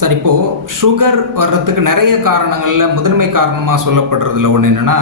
Sir இப்போது sugar வர்றதுக்கு நிறைய காரணங்களில் முதன்மை காரணமாக சொல்லப்படுறதுல ஒன்று என்னென்னா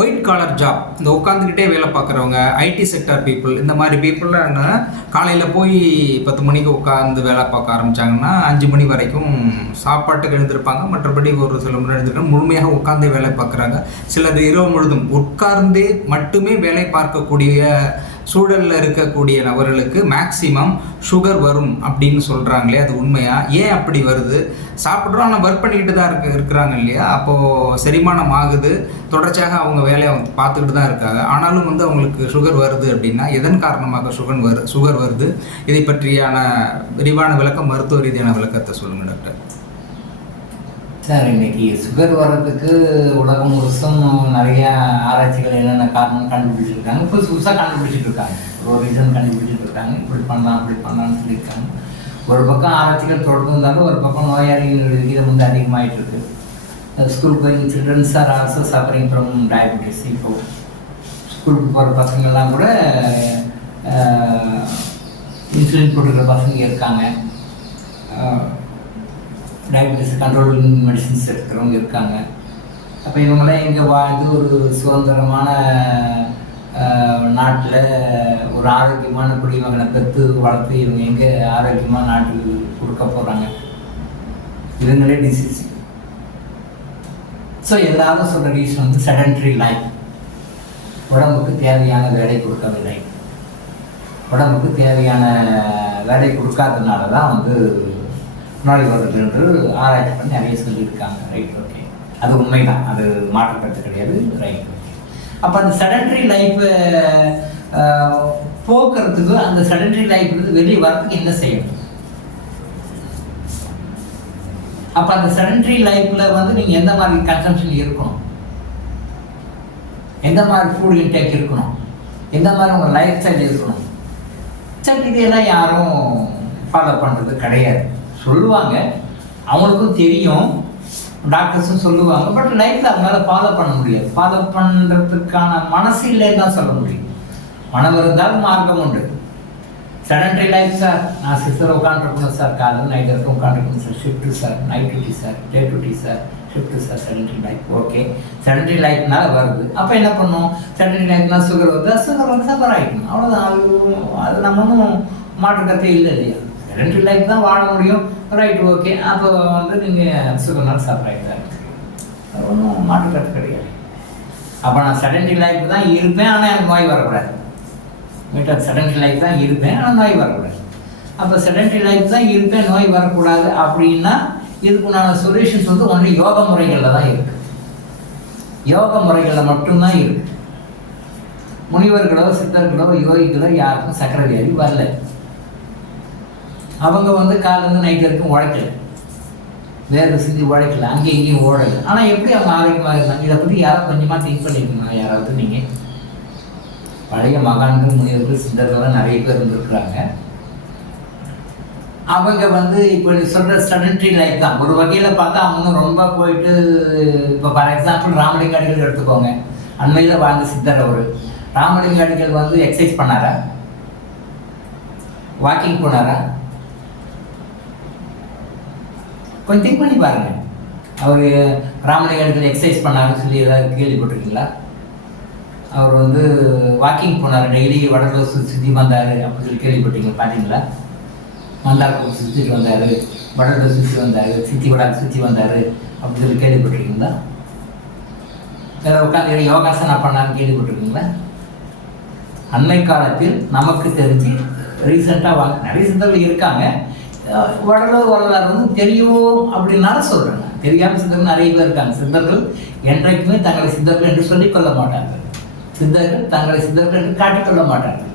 ஒயிட் காலர் ஜாப் இந்த உட்காந்துக்கிட்டே வேலை பார்க்குறவங்க ஐடி செக்டர் பீப்புள் இந்த மாதிரி பீப்புளெலாம் என்னென்னா காலையில் போய் பத்து மணிக்கு உட்காந்து வேலை பார்க்க ஆரம்பித்தாங்கன்னா அஞ்சு மணி வரைக்கும் சாப்பாட்டுக்கு எழுந்திருப்பாங்க. மற்றபடி ஒரு சில முறை எழுந்திருக்காங்க முழுமையாக உட்காந்தே வேலை பார்க்குறாங்க. சிலர் இரவு முழுதும் உட்கார்ந்தே மட்டுமே வேலை பார்க்கக்கூடிய சூழலில் இருக்கக்கூடிய நபர்களுக்கு மேக்சிமம் சுகர் வரும் அப்படின்னு சொல்கிறாங்களே அது உண்மையா? ஏன் அப்படி வருது? சாப்பிட்றோம் ஆனால் ஒர்க் பண்ணிக்கிட்டு தான் இருக்க இருக்கிறாங்க இல்லையா? அப்போது செரிமானம் ஆகுது. தொடர்ச்சியாக அவங்க வேலையை அவங்க பார்த்துக்கிட்டு தான் இருக்காங்க. ஆனாலும் வந்து அவங்களுக்கு சுகர் வருது அப்படின்னா எதன் காரணமாக சுகர் வரு சுகர் வருது? இதை பற்றியான விரிவான விளக்கம் மருத்துவ ரீதியான விளக்கத்தை சொல்லுங்கள் டாக்டர் சார் இன்னைக்கு சுகர் வர்றதுக்கு உலகம் முழுசும் நிறைய ஆராய்ச்சிகள் என்னென்ன காரணம் கண்டுபிடிச்சிருக்காங்க. புதுசு புதுசாக கண்டுபிடிச்சிட்டு இருக்காங்க ஒரு ரீசன் கண்டுபிடிச்சிட்டு இருக்காங்க இப்படி பண்ணலாம் அப்படி பண்ணலாம்னு சொல்லியிருக்காங்க. ஒரு பக்கம் ஆராய்ச்சிகள் தொடர்ந்து இருந்தாலும் ஒரு பக்கம் நோயாளிகள் விகிதம் வந்து அதிகமாயிட்டு இருக்கு. ஸ்கூல் போய் childrens are also suffering from diabetes இப்போ ஸ்கூலுக்கு போகிற பசங்கள்லாம் கூட இன்சுலின் போட்டுக்கிற பசங்க இருக்காங்க. டயபெட்டிஸ் கண்ட்ரோல் மெடிசின்ஸ் எடுக்கிறவங்க இருக்காங்க. அப்போ இவங்களாம் இங்கே வாழ்ந்து ஒரு சுதந்திரமான நாட்டில் ஒரு ஆரோக்கியமான குடிமகனை பெற்று வளர்த்து இவங்க எங்கே ஆரோக்கியமாக நாட்டுக்கு கொடுக்க போகிறாங்க இவங்களே டிசீஸ் ஸோ எல்லாரும் சொல்கிற ரீசன் வந்து செடன்ட்ரி லைஃப் உடம்புக்கு தேவையான வேலை கொடுக்கவில்லை. உடம்புக்கு தேவையான வேலை கொடுக்காததுனால தான் வந்து முன்னாடி வருது என்று ஆராய்ச்சி பண்ணி நிறைய சொல்லியிருக்காங்க. ரைட் ஓகே அது உண்மைதான். அது மாற்றப்பட்டது கிடையாது. ரைட் அப்போ அந்த செடன்ட்ரி லைஃப்பை போக்குறதுக்கு அந்த செடன்ட்ரி லைஃப்லேருந்து வெளியே வரதுக்கு என்ன செய்யணும்? அப்போ அந்த செடன்ட்ரி லைஃப்பில் வந்து நீங்கள் எந்த மாதிரி கன்சம்ஷன் இருக்கணும்? எந்த மாதிரி ஃபுட் இன்டேக் இருக்கணும்? எந்த மாதிரி உங்கள் லைஃப் ஸ்டைல் இருக்கணும்? சரி இதெல்லாம் யாரும் ஃபாலோ பண்ணுறது கிடையாது. சொல்லுவாங்க. அவங்களுக்கும் தெரியும். டாக்டர்ஸும் சொல்லுவாங்க. பட் லைஃப்பில் அவங்களால ஃபாலோ பண்ண முடியாது. ஃபாலோ பண்ணுறதுக்கான மனசு இல்லைன்னு தான் சொல்ல முடியும். மனம் இருந்தால் மார்க்கம் உண்டு. செடன்ட்ரி லைஃப் சார் நான் சிஸ்டர் உட்காந்துருக்கணும் சார் காலையில் நைட் வரைக்கும் உட்காந்துருக்கணும் sir shift sir night duty sir day duty sir shift sir sedentary life okay sedentary லைஃப்னால வருது. அப்போ என்ன பண்ணும்? செடன்ட்ரி லைஃப்னா சுகர் வருது? சுகர் வந்து சஃபர் ஆகிக்கணும் அவ்வளோதான் அது அது நம்ம ஒன்றும் மாற்றுக்கத்தே இல்லை இல்லையா? ரெண்டு லைஃப் தான் வாழ முடியும். ரைட் ஓகே அப்போ வந்து நீங்கள் சுகமாக சஃபர் தான். இருக்குது ஒன்றும் மாற்றுக்கிறது கிடையாது. அப்போ நான் செடன்ட்ரி லைஃப் தான் இருப்பேன் ஆனால் எனக்கு நோய் வரக்கூடாது. மீட்டர் சடன்டி லைஃப் தான் இருப்பேன் ஆனால் நோய் வரக்கூடாது. அப்போ செடன்ட்ரி லைஃப் தான் இருப்பேன் நோய் வரக்கூடாது அப்படின்னா இதுக்குண்டான சொல்யூஷன்ஸ் வந்து ஒன்று யோக முறைகளில் தான் இருக்குது யோக முறைகளில் மட்டும்தான் இருக்குது முனிவர்களோ சித்தர்களோ யோகிகளோ யாருக்கும் சக்கரவியாதி வரல. அவங்க வந்து காலேருந்து நைட் வரைக்கும் உழைக்கல வேறு சிந்தி உழைக்கல அங்கேயும் இங்கேயும் ஓடலை. ஆனால் எப்படி அவங்க ஆரோக்கியமாக இருந்தாங்க? இதை பற்றி யாரும் கொஞ்சமாக திங்க் பண்ணியிருக்கணும் யாராவது நீங்கள் பழைய மகான்கள் முனிவர்கள் சிந்தர்கள்லாம் நிறைய பேர் இருந்திருக்கிறாங்க. அவங்க வந்து இப்போ சொல்கிற ஸ்டடன்ட்ரி லைஃப் தான். ஒரு வகையில் பார்த்தா அவங்க ரொம்ப போயிட்டு இப்போ ஃபார் எக்ஸாம்பிள் ராமலிங்க அடிகள் எடுத்துக்கோங்க. அண்மையில் வாழ்ந்த சித்தர் அவர். ராமலிங்க அடிகள் வந்து எக்ஸசைஸ் பண்ணாரா? வாக்கிங் போனாரா? கொஞ்சம் திங்க் பண்ணி பாருங்க. அவர் ராமலிங்க எக்ஸசைஸ் பண்ணாருன்னு சொல்லி ஏதாவது கேள்விப்பட்டிருக்கீங்களா? அவர் வந்து வாக்கிங் போனார் டெய்லி வடகில் சுற்றி வந்தார் அப்படின்னு சொல்லி கேள்விப்பட்டீங்களா பார்த்தீங்களா மந்தாரப்பூர் சுற்றிட்டு வந்தார் வடகில் சுற்றி வந்தார் சித்தி வடாக்கு சுற்றி வந்தார் அப்படின்னு சொல்லி கேள்விப்பட்டிருக்கீங்களா? சில உட்காந்து யோகாசனா பண்ணான்னு கேள்விப்பட்டிருக்கீங்களா? அண்மை காலத்தில் நமக்கு தெரிஞ்சு ரீசெண்டாக வாங்க நிறைய சிந்தர்கள் இருக்காங்க. வடல வரலாறு வந்து தெரியும் அப்படின்னால சொல்கிறாங்க தெரியாமல் சித்தர்கள் நிறைய பேர் இருக்காங்க. சித்தர்கள் என்றைக்குமே தங்களை சித்தர்கள் என்று சொல்லிக் கொள்ள மாட்டார்கள். சித்தர்கள் தங்களை சித்தர்கள் என்று காட்டிக்கொள்ள மாட்டார்கள்.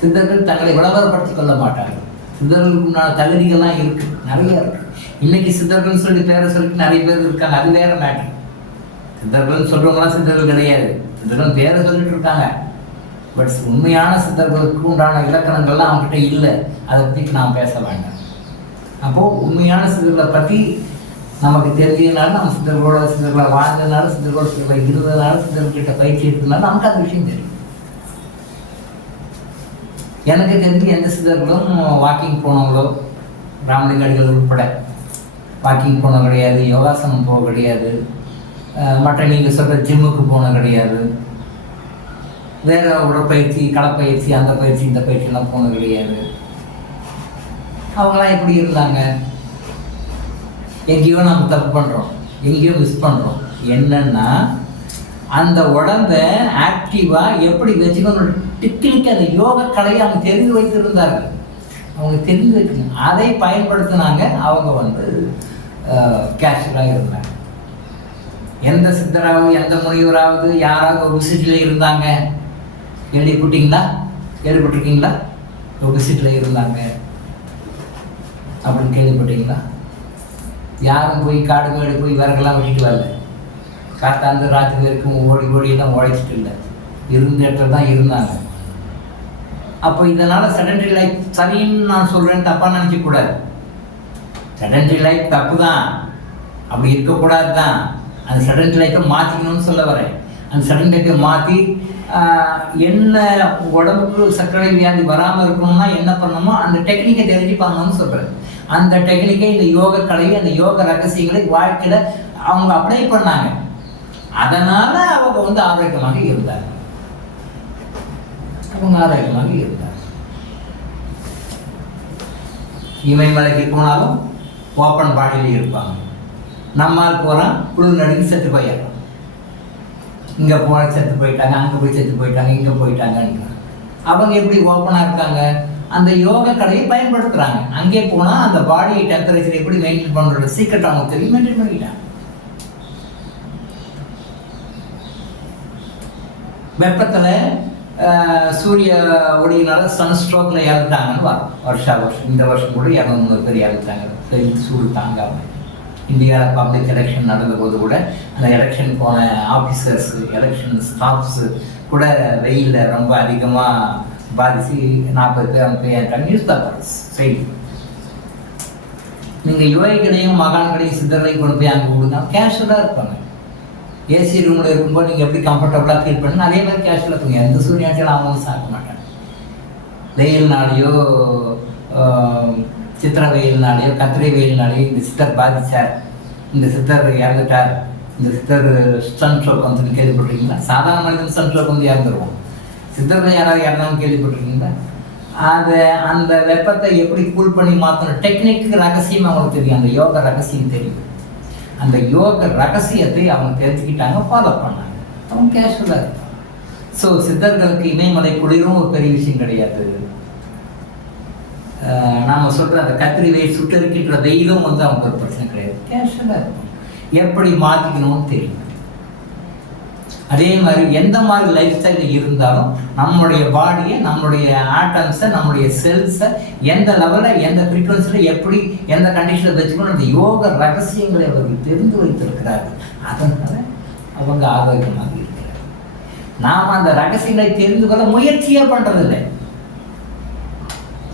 சித்தர்கள் தங்களை விளம்பரப்படுத்திக் கொள்ள மாட்டார்கள். சித்தர்களுக்கு உண்டான தகுதிகள்லாம் இருக்கு. நிறைய இருக்கு. இன்னைக்கு சித்தர்கள்னு சொல்லி பேரை சொல்லிட்டு நிறைய பேர் இருக்காங்க. அது வேற மேட்டர் சித்தர்கள் சொல்றவங்களாம் சித்தர்கள் கிடையாது. சித்தர்கள் பேரை சொல்லிட்டு இருக்காங்க. பட் உண்மையான சித்தர்களுக்கு உண்டான இலக்கணங்கள்லாம் அவங்ககிட்ட இல்லை. அதை பற்றி நான் பேச வேண்டாம். அப்போது உண்மையான சிந்தர்களை பற்றி நமக்கு தெரிஞ்சதுனால நம்ம சித்தர்களோட சிந்தர்களை வாழ்ந்ததுனால சிந்தர்களோட சிந்தர்களை இருந்ததுனால சிந்தர்கிட்ட பயிற்சி எடுத்ததுனால நமக்கு அந்த விஷயம் தெரியும். எனக்கு தெரிஞ்சு எந்த சிந்தர்களும் வாக்கிங் போனவங்களோ ராமலிங்காடிகள் உட்பட வாக்கிங் போன கிடையாது யோகாசனம் போக கிடையாது மற்ற நீங்கள் சொல்கிற ஜிம்முக்கு போனது கிடையாது வேறு உடற்பயிற்சி களப்பயிற்சி அந்த பயிற்சி இந்த பயிற்சியெல்லாம் போனது கிடையாது. அவங்களாம் எப்படி இருந்தாங்க? எங்கேயோ நம்ம தப்பு பண்ணுறோம் எங்கேயோ மிஸ் பண்ணுறோம் என்னன்னா அந்த உடம்ப ஆக்டிவாக எப்படி வச்சுக்கணும் டெக்னிக் அந்த யோக கலையை அவங்க தெரிந்து வைத்திருந்தார்கள். அவங்க தெரிந்து வைக்கணும். அதை பயன்படுத்தினாங்க. அவங்க வந்து கேஷுவலாக இருந்தாங்க. எந்த சித்தராவது எந்த முனிவராவது யாராவது ஒரு விசிட்டில் இருந்தாங்க. எழுதி கேள்விப்பட்டீங்களா கேள்விப்பட்டிருக்கீங்களா ஒரு விசிட்டில் இருந்தாங்க. அப்படின்னு கேள்விப்பட்டீங்களா? யாரும் போய் காடு மேடு போய் விறகெல்லாம் வெட்டிட்டு வரல. காத்தாந்து ராத்திரி வரைக்கும் ஓடி ஓடி எல்லாம் உழைச்சிட்டு இல்லை. இருந்த இடத்துல தான் இருந்தாங்க. அப்போ இதனால் செடன்டரி லைஃப் சரின்னு நான் சொல்கிறேன் தப்பாக நினச்சிக்கூடாது செடன்டரி லைஃப் தப்பு தான் அப்படி இருக்கக்கூடாது தான் அந்த செடன்டரி லைஃப்பை மாற்றிக்கணும்னு சொல்ல வரேன். அந்த செடன்டரி மாற்றி என்ன உடம்புக்கு சர்க்கரை வியாதி வராமல் இருக்கணும்னா என்ன பண்ணணுமோ அந்த டெக்னிக்கை தெரிஞ்சுப்பாங்கன்னு சொல்கிறேன் அந்த டெக்னிக்கை இந்த யோக கலையை அந்த யோக ரகசியங்களை வாழ்க்கையில் அவங்க அப்ளை பண்ணாங்க. அதனால் அவங்க வந்து ஆரோக்கியமாக இருந்தாங்க. அவங்க ஆரோக்கியமாக இருந்தாங்க. இமயமலைக்கு போனாலும் ஓப்பன் பாடியில் இருப்பாங்க. நம்மால் போகிறான் குளிர் நடுங்கி செத்து போயிடுறோம் இங்கே போன செத்து போயிட்டாங்க அங்கே போய் செத்து போயிட்டாங்க இங்கே போயிட்டாங்கன்னு அவங்க எப்படி ஓப்பனாக இருக்காங்க? அந்த யோக கலையை பயன்படுத்துகிறாங்க அங்கே போனால் அந்த பாடி டெம்பரேச்சர் எப்படி மெயின்டைன் பண்ணுறது சீக்கிரம் அவங்க தெரியும் மெயின்டைன் பண்ணிட்டாங்க. வெப்பத்தில் சூரிய ஒளியினால சன் ஸ்ட்ரோக்கில் இறந்துட்டாங்கன்னு வரும் வருஷா வருஷம் இந்த வருஷம் கூட இரநூறு பேர் இறந்துட்டாங்க. சூடு தாங்காமல் இந்தியாவில் பப்ளிக் எலெக்ஷன் நடந்த போது கூட அந்த எலெக்ஷன் போன ஆஃபீஸர்ஸ் எலெக்ஷன் ஸ்டாஃப்ஸு கூட வெயிலில் ரொம்ப அதிகமாக பாதித்து நாற்பது பேர் அவங்க பேர் நியூஸ் பேப்பர்ஸ் செய்தி நீங்கள் யோகிகளையும் மகான்களையும் சித்தர்களையும் கொண்டு போய் அங்கே கொடுங்க கேஷுவலாக இருப்பாங்க. ஏசி ரூமில் இருக்கும்போது நீங்கள் எப்படி கம்ஃபர்டபுளாக ஃபீல் பண்ணுங்க அதே மாதிரி கேஷுவலாக இருப்பீங்க எந்த சூழ்நிலையும் அவங்க அவங்களும் சாப்பிட மாட்டாங்க. வெயில் ஆஹ், சித்திரை வெயில்னாலேயோ கத்திரை வெயில்னாலேயோ இந்த சித்தர் பாதித்தார் இந்த சித்தர் இறந்துட்டார். இந்த சித்தர் ஸ்டன் ஸ்ட்ரோக் வந்து கேள்விப்பட்டிருக்கீங்களா? சாதாரண மனிதன் ஸ்டன் ஸ்ட்ரோக் வந்து இறந்துருவோம் சித்தர்கள் யாராவது இறந்தாலும் கேள்விப்பட்டிருக்கீங்களா? அதை அந்த வெப்பத்தை எப்படி கூல் பண்ணி மாற்றணும் டெக்னிக் ரகசியம் அவங்களுக்கு தெரியும். அந்த யோக ரகசியம் தெரியும். அந்த யோக ரகசியத்தை அவங்க தெரிஞ்சுக்கிட்டாங்க ஃபாலோ பண்ணாங்க. அவங்க கேஷுவலாக இருப்பாங்க. ஸோ சித்தர்களுக்கு இமயமலை குளிரும் ஒரு பெரிய விஷயம் கிடையாது. நாம சொல்ற அந்த கத்திரிவை சுட்டு சுட்டரிக்கின்ற வெயிலும் வந்து அவங்க ஒரு பிரச்சனை கிடையாது. கேஷுவலாக இருக்கும் எப்படி மாற்றிக்கணும்னு தெரியும் அதே மாதிரி எந்த மாதிரி லைஃப் ஸ்டைல் இருந்தாலும் நம்மளுடைய பாடியை நம்மளுடைய ஆட்டம்ஸை நம்மளுடைய செல்ஸை எந்த லெவலில் எந்த ஃப்ரீக்வன்சியில் எப்படி எந்த கண்டிஷனில் வச்சுக்கணும் அந்த யோக ரகசியங்களை அவர்கள் தெரிந்து வைத்திருக்கிறார்கள். அதனால அவங்க ஆரோக்கியமாக இருக்கிறார்கள். நாம் அந்த ரகசியங்களை தெரிந்து கொள்ள முயற்சியே பண்ணுறதில்லை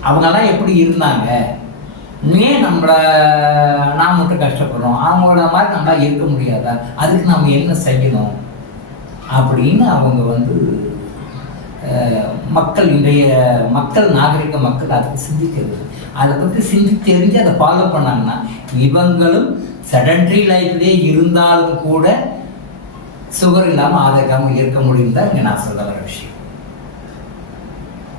அவங்கெல்லாம் எப்படி இருந்தாங்க? ஏன் நம்மளை நாம் மட்டும் கஷ்டப்படுறோம்? அவங்கள மாதிரி நம்மளால் இருக்க முடியாதா? அதுக்கு நம்ம என்ன செய்யணும்? அப்படின்னு அவங்க வந்து மக்கள் இன்றைய மக்கள் நாகரிக மக்கள் அதுக்கு சிந்திக்கிறது. அதை பற்றி சிந்தித்து தெரிஞ்சு அதை ஃபாலோ பண்ணாங்கன்னா இவங்களும் செடன்ட்ரி லைஃப்லேயே இருந்தாலும் கூட சுகர் இல்லாமல் ஆதரிக்காமல் இருக்க முடியும் தான் இங்கே நான் சொல்ல வர விஷயம்.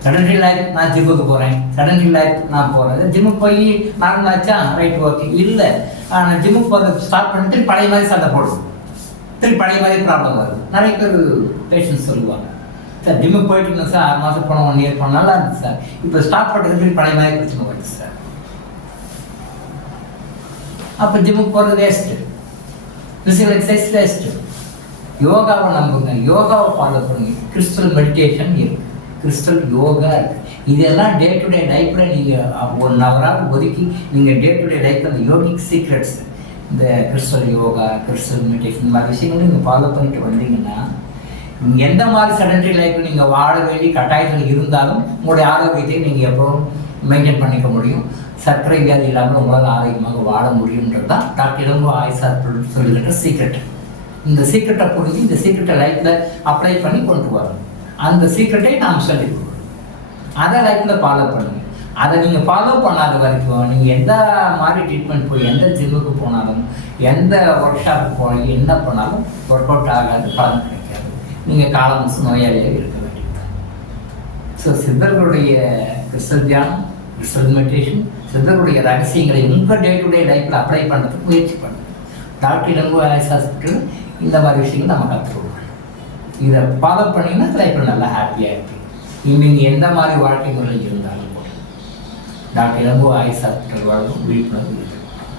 சடன்லி லைஃப் நான் ஜிம்முக்கு போகிறேன் சடன்லி லைஃப் நான் போகிறேன் ஜிம்முக்கு போய் நார்மல் ஆச்சா ரைட் ஓகே இல்லை. நான் ஜிம்முக்கு போகிறது ஸ்டார்ட் பண்ணிட்டு பழைய மாதிரி சண்டை போடுது திருப்பி பழைய மாதிரி ப்ராப்ளம் வருது நிறைய பேர் பேஷண்ட்ஸ் சொல்லுவாங்க. சார் ஜிம்முக்கு போயிட்டு இருந்தேன் சார். ஆறு மாதம் போன ஒன் இயர் போன. நல்லா இருந்துச்சு சார். இப்போ ஸ்டாப் பண்ணுறது திருப்பி பழைய மாதிரி பிரச்சனை வருது சார். அப்போ ஜிம்முக்கு போகிறது வேஸ்ட்டு ஃபிசிக்கல் எக்ஸசைஸ் வேஸ்ட்டு யோகாவை நம்புங்க. யோகாவை ஃபாலோ பண்ணுங்க. கிறிஸ்டல் மெடிடேஷன் இருக்குது கிறிஸ்டல் யோகா இருக்கு. இதெல்லாம் டே டு டே லைஃப்பில் நீங்கள் ஒன் ஹவராக ஒதுக்கி நீங்கள் டே டு டே லைஃப்பில் அந்த யோகிக் சீக்ரெட்ஸ் இந்த கிறிஸ்டல் யோகா கிறிஸ்டல் மெடிடேஷன் இந்த மாதிரி விஷயங்களும் நீங்கள் ஃபாலோ பண்ணிட்டு வந்தீங்கன்னா நீங்கள் எந்த மாதிரி செடன்டரி லைஃப்பில் நீங்கள் வாழ வேண்டிய கட்டாயத்தில் இருந்தாலும் உங்களுடைய ஆரோக்கியத்தை நீங்கள் எப்பவும் மெயின்டைன் பண்ணிக்க முடியும். சர்க்கரை வியாதி இல்லாமல் உங்களால் ஆரோக்கியமாக வாழ முடியுன்றது தான் டாக்டர் இளங்கோ ஆயுசார் சொல்லுகின்ற சீக்ரெட் இந்த சீக்ரெட்டை புரிஞ்சு இந்த சீக்ரெட்டை லைஃப்பில் அப்ளை பண்ணி கொண்டு வரணும். அந்த சீக்ரெட்டை நாம் சொல்லி கொடுக்கணும். அதை லைஃப்பில் ஃபாலோ பண்ணுங்க. அதை நீங்கள் ஃபாலோ பண்ணாத வரைக்கும் நீங்கள் எந்த மாதிரி ட்ரீட்மெண்ட் போய் எந்த ஜிம்முக்கு போனாலும் எந்த ஒர்க் ஷாப்புக்கு போய் என்ன பண்ணாலும் ஒர்க் அவுட் ஆகாது பலன் கிடைக்காது. நீங்கள் காலமுசு நோயாளியாக இருக்க வேண்டியது ஸோ சித்தர்களுடைய கிறிஸ்தல் தியானம் கிறிஸ்டல் மெடிடேஷன் சித்தர்களுடைய ரகசியங்களை உங்கள் டே டு டே லைஃப்பில் அப்ளை பண்ணுறதுக்கு முயற்சி பண்ணுங்கள் டாக்டர் இளங்கோ ஐஸ் ஹாஸ்பிட்டல் இந்த மாதிரி விஷயங்கள் நம்ம கற்றுக்கொடுக்கணும் இதை ஃபாலோ பண்ணிங்கன்னா லைஃப்பில் நல்லா ஹாப்பியாக இருக்குது இன்றைக்கி எந்த மாதிரி வாழ்க்கை முறையில் இருந்தாலும் கூட டாக்டர் இளங்கோ ஐஸ் ஹாஸ்பிட்டல் வாழ்க்கும் விழிப்புணர்வு இருக்கு.